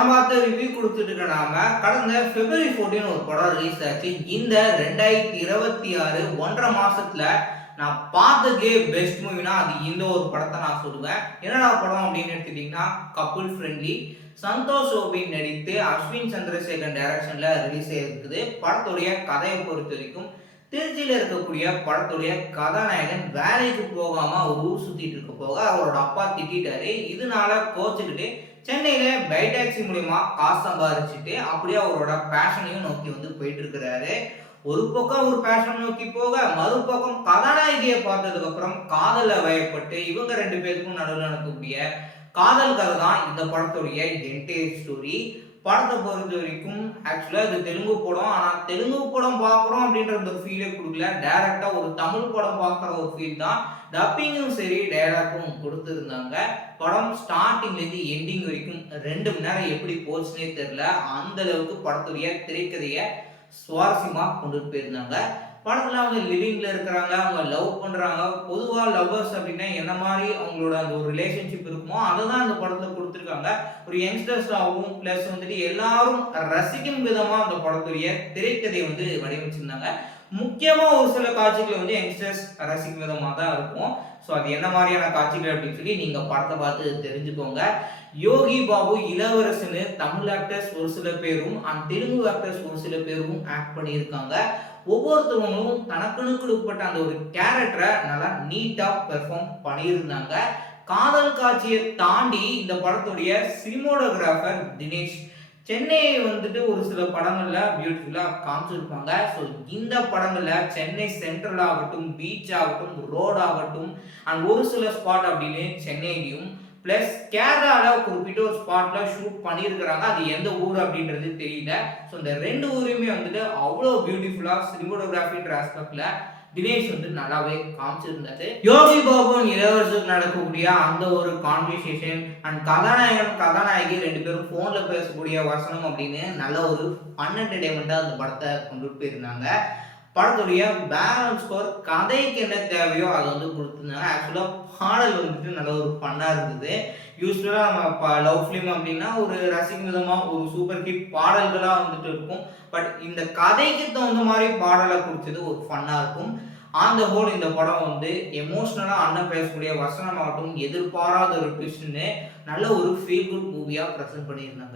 படம் பார்த்து ரிவ்யூ குடுத்துட்டு இருக்க நாம, கடந்த February 14 ஒரு படம் ரிலீஸ் ஆச்சு. இந்த 2026 1½ மாசத்துல நான் பார்த்ததுலயே பெஸ்ட் மூவினா அது இந்த ஒரு படத்த நான் சொல்லுவேன். என்னடா படம் அப்படின்னு எடுத்துட்டீங்கன்னா, கப்புள் ஃப்ரெண்ட்லி. சந்தோஷ் சோபின் நடித்து அஸ்வின் சந்திரசேகர் டைரக்ஷன்ல ரிலீஸ் ஆயிருக்குது. படத்துடைய கதையை பொறுத்த வரைக்கும் திருச்சியில இருக்கக்கூடிய படத்துடைய கதாநாயகன் வேலைக்கு போகாம ஒரு ஊர் சுத்திட்டு இருக்க போக அவரோட அப்பா திட்டாரு. இதனால கோச்சுக்கிட்டு சென்னையில பை டாக்ஸி மூலியமா காசு சம்பாதிச்சுட்டு அப்படியே அவரோட பேஷனையும் நோக்கி வந்து போயிட்டு இருக்கிறாரு. ஒரு பக்கம் ஒரு பேஷன் நோக்கி போக, மறுபக்கம் கதாநாயகியை பார்த்ததுக்கு அப்புறம் காதல வயப்பட்டு இவங்க ரெண்டு பேருக்கும் நடுவில் நடக்கக்கூடிய காதல் கதை தான் இந்த படத்துடைய என்டையர் ஸ்டோரி. படத்தை பொறுத்த வரைக்கும் ஆக்சுவலா இது தெலுங்கு படம். ஆனா தெலுங்கு படம் பார்க்குறோம் அப்படின்ற ஒரு ஃபீலே கொடுக்கல. டைரக்டா ஒரு தமிழ் படம் பார்க்குற ஒரு ஃபீல் தான். டப்பிங்கும் சரி டைலாக்கும் கொடுத்துருந்தாங்க. படம் ஸ்டார்டிங்ல இருந்து எண்டிங் வரைக்கும் 2 மணி நேரம் எப்படி போச்சுன்னே தெரியல. அந்த அளவுக்கு படத்துடைய திரைக்கதையை சுவாரஸ்யமா கொண்டு போயிருந்தாங்க. படத்துல அவங்க லிவிங்ல இருக்கிறாங்க, அவங்க லவ் பண்றாங்க. பொதுவா லவ்வர்ஸ் அப்படின்னா என்ன மாதிரி அவங்களோட அந்த ஒரு ரிலேஷன்ஷிப் இருக்குமோ அதை தான் அந்த படத்துல கொடுத்துருக்காங்க. ஒரு யங்ஸ்டர்ஸாகவும் பிளஸ் வந்துட்டு எல்லாரும் ரசிக்கும் விதமா அந்த படத்துடைய திரைக்கதை வந்து வடிவமைச்சிருந்தாங்க. முக்கியமா ஒரு சில காட்சிகள் வந்து யங்ஸ்டர்ஸ் ரசிக்கும் விதமா தான் இருக்கும். ஸோ அது என்ன மாதிரியான காட்சிகள் அப்படின்னு சொல்லி நீங்க படத்தை பார்த்து தெரிஞ்சுக்கோங்க. யோகி பாபு இளவரசனு தமிழ் ஆக்டர்ஸ் ஒரு சில பேரும் அண்ட் தெலுங்கு ஆக்டர்ஸ் ஒரு சில பேரும் ஆக்ட் பண்ணியிருக்காங்க. ஒவ்வொருத்தவங்களும் தனக்குன்னு கொடுக்கப்பட்ட அந்த ஒரு கேரக்டரை நல்லா நீட்டா பெர்ஃபார்ம் பண்ணியிருந்தாங்க. காதல் காட்சியை தாண்டி இந்த படத்துடைய சினிமோட்டோகிராஃபர் தினேஷ் சென்னையை வந்துட்டு ஒரு சில படங்கள்ல பியூட்டிஃபுல்லா காமிச்சிருப்பாங்க. ஸோ இந்த படங்கள்ல சென்னை சென்ட்ரல் ஆகட்டும், பீச் ஆகட்டும், ரோட் ஆகட்டும் அண்ட் ஒரு சில ஸ்பாட் அப்படின்னு சென்னையிலையும் பிளஸ் கேரளால குறிப்பிட்ட ஒரு ஸ்பாட்ல ஷூட் பண்ணியிருக்கிறாங்க. அது எந்த ஊர் அப்படின்றது தெரியல. ஸோ இந்த 2 ஊரையுமே வந்துட்டு அவ்வளோ பியூட்டிஃபுல்லா சினிமோட்டோகிராஃபின்ற ஆஸ்பெக்ட்ல தினேஷ் வந்து நல்லாவே காமிச்சிருந்தாரு. யோகி பாபு இளவரசருக்கு நடக்கக்கூடிய அந்த ஒரு கான்வர்சேஷன் அண்ட் கதாநாயகன் கதாநாயகி 2 பேரும் போன்ல பேசக்கூடிய வசனம் அப்படின்னு நல்ல ஒரு ஃபன் என்டர்டைன்மெண்டா அந்த படத்தை கொண்டு போயிருந்தாங்க. படத்துடைய பேக்ரவுண்ட் ஸ்கோர் கதைக்கு என்ன தேவையோ அதை வந்து கொடுத்துருந்தாங்க. ஆக்சுவலாக பாடல் வந்துட்டு நல்ல ஒரு ஃபன்னாக இருந்தது. யூஸ்வலாக நம்ம லவ் ஃபிலிம் அப்படின்னா ஒரு ரசிக்கும் விதமாக ஒரு சூப்பர் ஹிட் பாடல்களாக வந்துட்டு இருக்கும். பட் இந்த கதைக்கு தகுந்த மாதிரி பாடலை கொடுத்தது ஒரு ஃபன்னாக இருக்கும். ஆன் த ஹோல் இந்த படம் வந்து எமோஷ்னலாக அண்ணன் பேசக்கூடிய வசனமாகட்டும் எதிர்பாராத ஒரு ட்விஸ்ட்னு நல்ல ஒரு ஃபீல் குட் மூவியாக ப்ரெசென்ட் பண்ணியிருந்தாங்க.